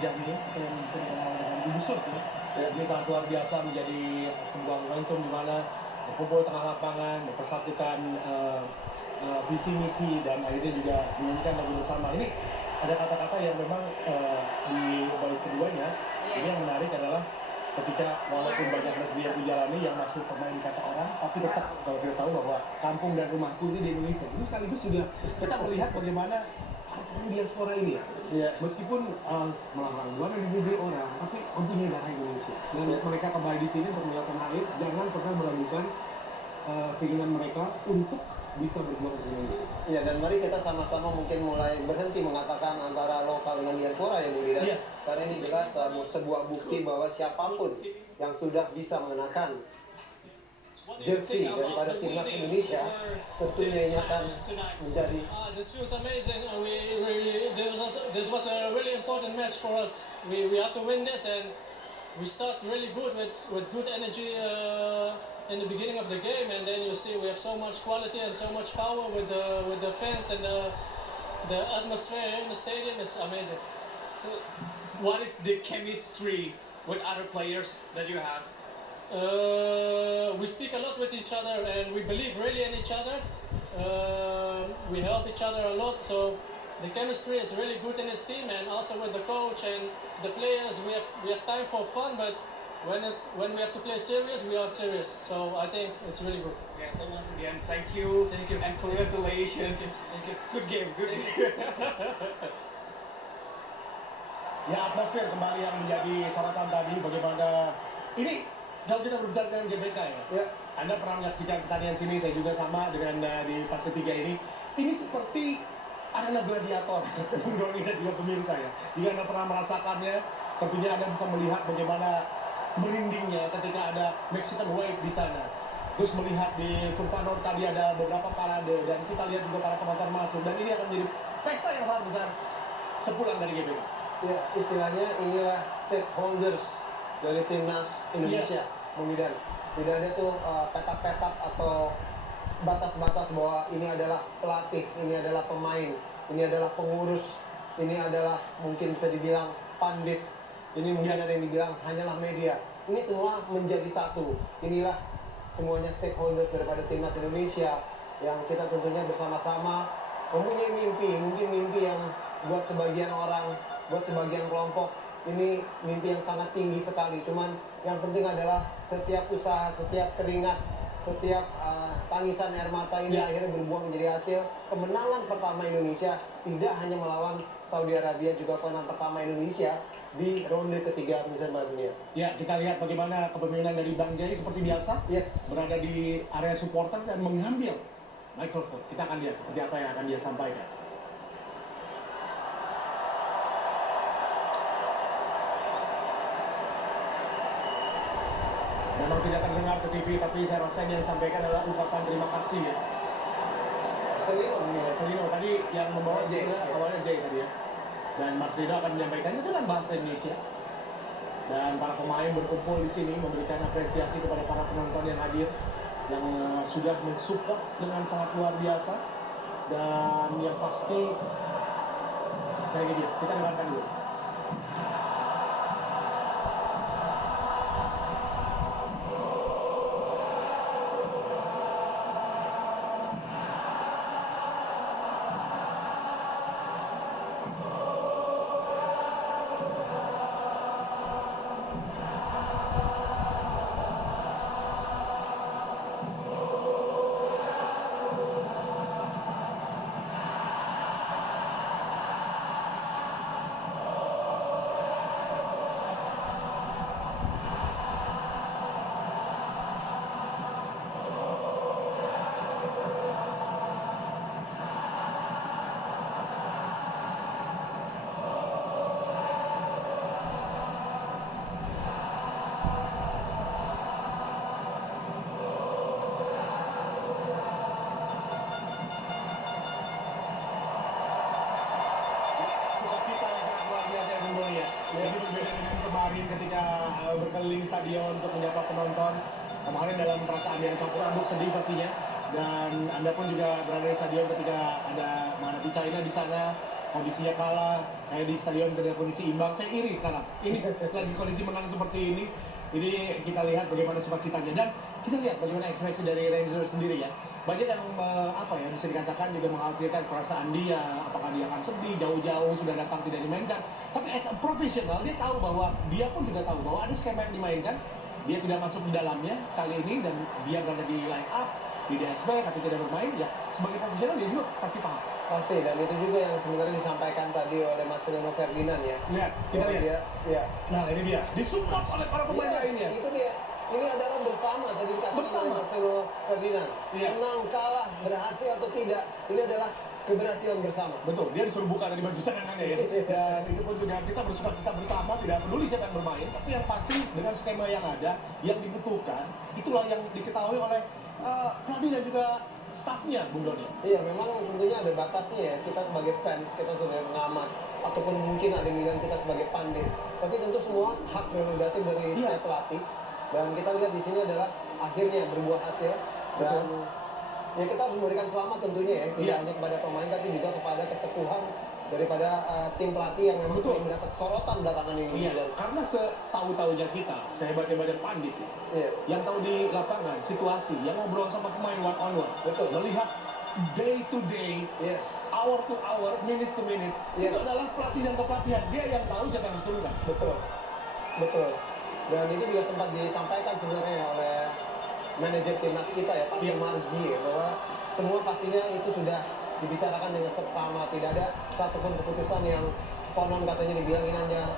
Jamil atau yang bisa dikenal dengan Gubusur ya. Dia sangat luar biasa, menjadi sebuah momentum di mana berkumpul tengah lapangan, mempersatukan visi misi dan akhirnya juga menyanyikan lagu bersama. Ini ada kata-kata yang memang di balik keduanya. Ini yang menarik adalah ketika walaupun banyak negeri yang dijalani yang masuk pemain kata orang, tapi tetap kalau kita tahu bahwa kampung dan rumahku ini di Indonesia. Ini sekaligus juga kita melihat bagaimana diaspora ini ya, meskipun melanglang buana dibeli orang, tapi mempunyai darah Indonesia. Dan mereka kembali di sini untuk melihat tanah air. Jangan pernah meragukan keinginan mereka untuk bisa berjuang untuk Indonesia. Iya, dan mari kita sama-sama mungkin mulai berhenti mengatakan antara lokal dengan diaspora ya Bu Lida. Yes. Karena ini jelas sebuah bukti bahwa siapapun yang sudah bisa mengenakan jersey daripada timnas Indonesia, tentunya ini akan menjadi. This feels amazing. This was a really important match for us. We had to win this, and we start really good with good energy in the beginning of the game, and then you see we have so much quality and so much power with the fans, and the atmosphere in the stadium is amazing. So, what is the chemistry with other players that you have? We speak a lot with each other, and we believe really in each other. We help each other a lot, so the chemistry is really good in this team, and also with the coach and the players. We have time for fun, but when we have to play serious, we are serious. So I think it's really good. Yeah. So once again, thank you, and congratulations. Thank you. Good game, good game. Ya, atmosfer kembali yang menjadi sorotan tadi. Bagaimana ini kalau kita berbicara dengan GBK ya, Anda pernah menyaksikan pertandingan sini, saya juga sama dengan di fase 3 ini. Ini seperti arena gladiator, Bung Doni dan juga pemirsa ya. Jika Anda pernah merasakannya, tentunya Anda bisa melihat bagaimana merindingnya ketika ada Mexican Wave di sana. Terus melihat di kurva North tadi ada beberapa parade, dan kita lihat juga para penonton masuk, dan ini akan menjadi pesta yang sangat besar sepulang dari GBK. Ya, istilahnya inilah stakeholders dari timnas Indonesia. Kemudian tidak ada tuh petak-petak atau batas-batas bahwa ini adalah pelatih, ini adalah pemain, ini adalah pengurus, ini adalah mungkin bisa dibilang pandit, ini mungkin ada yang dibilang hanyalah media. Ini semua menjadi satu. Inilah semuanya stakeholders daripada timnas Indonesia yang kita tentunya bersama-sama mempunyai mimpi, mungkin mimpi yang buat sebagian orang, buat sebagian kelompok ini mimpi yang sangat tinggi sekali. Cuman yang penting adalah setiap usaha, setiap keringat, setiap tangisan air mata ini akhirnya berbuah menjadi hasil kemenangan pertama Indonesia. Tidak hanya melawan Saudi Arabia, juga kemenangan pertama Indonesia di ronde ketiga penyisihan Piala Dunia. Ya, kita lihat bagaimana kepemimpinan dari Bang Jai seperti biasa, berada di area supporter dan mengambil microphone. Kita akan lihat seperti apa yang akan dia sampaikan. Memang tidak terdengar ke TV, tapi saya rasa yang disampaikan adalah ungkapan terima kasih ya. Marcelino tadi yang membawa awalnya Jay tadi ya. Dan Marcelino akan menyampaikannya dengan bahasa Indonesia. Dan para pemain berkumpul di sini memberikan apresiasi kepada para penonton yang hadir, yang sudah mensupport dengan sangat luar biasa. Dan yang pasti, nah ini dia, kita dengarkan dulu. Kemarin ketika berkeliling stadion untuk menyapa penonton, kemarin dalam perasaan yang campur aduk, sedih pastinya. Dan Anda pun juga berada di stadion ketika ada menghadapi China di sana, kondisinya kalah, saya di stadion dengan kondisi imbang, saya iri sekarang. Ini lagi kondisi menang seperti ini kita lihat bagaimana sukacitanya dan kita lihat bagaimana ekspresi dari Rangers sendiri ya. Banyak yang bisa dikatakan juga mengkhawatirkan perasaan dia, apakah dia akan sedih jauh-jauh sudah datang tidak dimainkan. Tapi as a professional dia tahu bahwa dia pun juga tahu bahwa ada skema yang dimainkan, dia tidak masuk di dalamnya kali ini dan dia berada di line up di DSB tapi tidak bermain ya. Sebagai profesional dia juga pasti paham. Pasti, dan itu juga yang sebenarnya disampaikan tadi oleh Marcelino Ferdinand ya. Lihat, kita lihat. Dia, ya. Nah ini dia, disupport oleh para pemain lainnya. Itu dia. Ini adalah bersama tadi dikatakan Bersama. oleh Marcelino Ferdinand. Iya. Menang, kalah, berhasil atau tidak, ini adalah keberhasilan bersama. Betul, dia disuruh buka tadi baju cadangannya ya. Dan itu pun juga kita bersuka-cita bersama, tidak peduli siapa yang bermain. Tapi yang pasti dengan skema yang ada, yang dibutuhkan, itulah yang diketahui oleh pelatih dan juga stafnya, Bung Doni. Iya, memang tentunya ada batasnya ya. Kita sebagai fans, kita sebagai pengamat, ataupun mungkin ada yang bilang kita sebagai pandit. Tapi tentu semua hak prerogatif dari Iya. setiap pelatih. Dan kita lihat di sini adalah akhirnya berbuah hasil. Dan ya kita harus memberikan selamat tentunya ya, tidak Iya. hanya kepada pemain tapi juga kepada keteguhan daripada tim pelatih yang memang Betul. sering mendapat sorotan belakangan ini. Iya, Dan, karena setahu-tahunya kita, sehebat-hebatnya pandit ya, iya. yang tahu di lapangan, situasi, yang ngobrol sama pemain one on one, Betul. melihat day to day, Yes, hour to hour, minutes to minutes, Yes. itu adalah pelatih dan kepelatihan. Dia yang tahu siapa yang harus turunkan. betul. Betul. Dan itu juga sempat disampaikan sebenarnya oleh manajer timnas kita ya, Pak Iya. Sumarji ya, bahwa semua pastinya itu sudah dibicarakan dengan seksama, tidak ada satupun keputusan yang konon katanya dibilangin hanya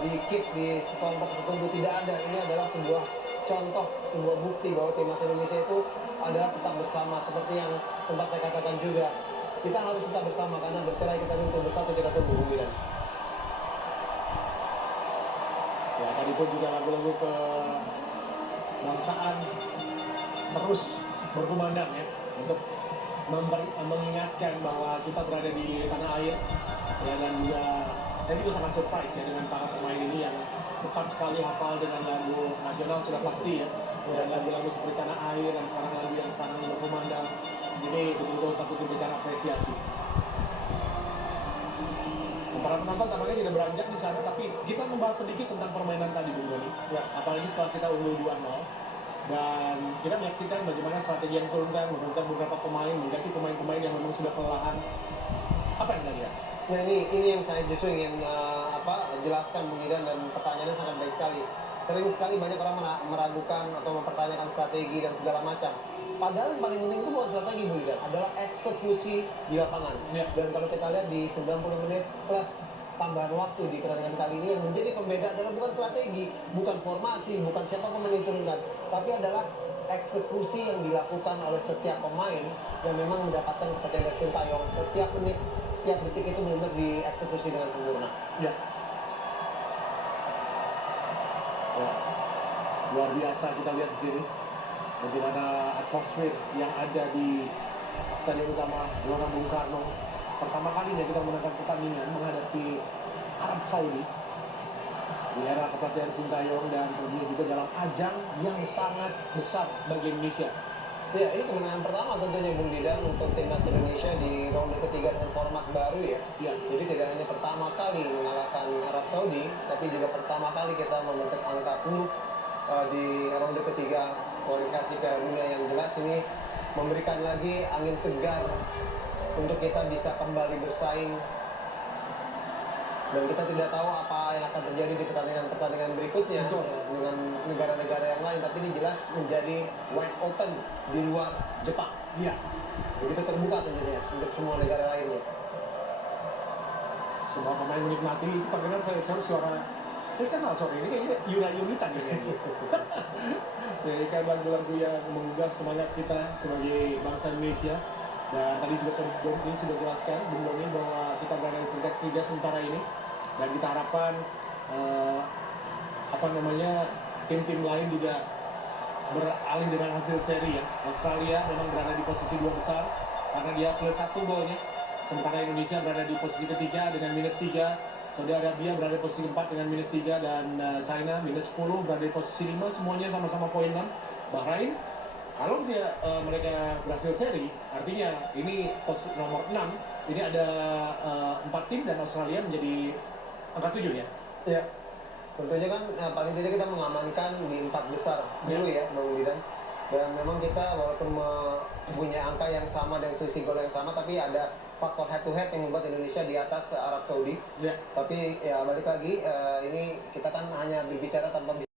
di keep di sekelompok tertentu, tidak ada. Ini adalah sebuah contoh, sebuah bukti bahwa timnas Indonesia itu adalah tetap bersama, seperti yang sempat saya katakan juga. Kita harus tetap bersama karena bercerai kita runtuh, bersatu kita tumbuh, Bung Gilang. Ya, tadi pun juga lagu-lagu kebangsaan terus berkumandang ya untuk mengingatkan bahwa kita berada di tanah air ya, dan juga saya juga sangat surprise ya dengan para pemain ini yang cepat sekali hafal dengan lagu nasional sudah pasti ya, dan lagu-lagu seperti tanah air dan sekarang lagu yang sekarang berkumandang, jadi betul-betul patut diberikan apresiasi. Para penonton tampaknya tidak beranjak di sana, tapi kita membahas sedikit tentang permainan tadi, Bung Doni. Ya, apalagi setelah kita unggul 2-0 dan kita menyaksikan bagaimana strategi yang turunkan, menurunkan beberapa pemain, mengganti pemain-pemain yang memang sudah kelelahan. Apa yang Anda lihat? Nah ini yang saya justru ingin jelaskan Bung Gilang, dan pertanyaannya sangat baik sekali. Sering sekali banyak orang meragukan atau mempertanyakan strategi dan segala macam. Padahal yang paling penting itu bukan strategi Bung Gilang, adalah eksekusi di lapangan. Ya. Dan kalau kita lihat di 90 menit plus tambahan waktu di pertandingan kali ini, yang menjadi pembeda adalah bukan strategi, bukan formasi, bukan siapa pemain yang diturunkan, tapi adalah eksekusi yang dilakukan oleh setiap pemain yang memang mendapatkan kepercayaan dari Sintayong. Setiap menit, setiap detik itu benar-benar dieksekusi dengan sempurna. Ya. Ya. Luar biasa kita lihat di sini bagaimana atmosfer yang ada di Stadion Utama Gelora Bung Karno. Pertama kalinya kita menangkan pertandingan menghadapi Arab Saudi di era kepelatihan Sintayong, dan tentunya juga dalam ajang yang sangat besar bagi Indonesia. Ya, ini kemenangan pertama tentunya Bung Didan untuk timnas Indonesia di ronde ketiga dengan format baru ya. Ya. Jadi tidak hanya pertama kali mengalahkan Arab Saudi, tapi juga pertama kali kita memetik angka penuh di ronde ketiga kualifikasi ke dunia, yang jelas ini memberikan lagi angin segar untuk kita bisa kembali bersaing. Dan kita tidak tahu apa yang akan terjadi di pertandingan-pertandingan berikutnya Betul. ya, dengan negara-negara yang lain, tapi ini jelas menjadi wide open di luar Jepang. Iya. Begitu terbuka tentunya untuk semua negara lainnya. Semua pemain menikmati itu. Terdengar saya suara, saya kenal suara ini kayaknya Yura Yunita nih kayaknya. Jadi kan lagu-lagu yang menggugah semangat kita sebagai bangsa Indonesia. Dan tadi juga Bung Doni sudah jelaskan, Bung Doni, bahwa kita berada di peringkat 3 sementara ini, dan kita harapkan tim-tim lain juga beralih dengan hasil seri ya. Australia memang berada di posisi 2 besar karena dia plus 1 golnya, sementara Indonesia berada di posisi ketiga dengan minus 3. Saudi Arabia berada di posisi 4 dengan minus 3, dan China minus 10 berada di posisi 5, semuanya sama-sama poin 6. Bahrain Kalau mereka berhasil seri, artinya ini pos nomor 6, ini ada 4 tim dan Australia menjadi angka 7 ya. Ya, tentunya kan paling tidak kita mengamankan di 4 besar dulu ya, Bang Widan. Dan memang kita walaupun mempunyai angka yang sama dan selisih gol yang sama, tapi ada faktor head to head yang membuat Indonesia di atas Arab Saudi. Ya. Tapi ya balik lagi, ini kita kan hanya berbicara tanpa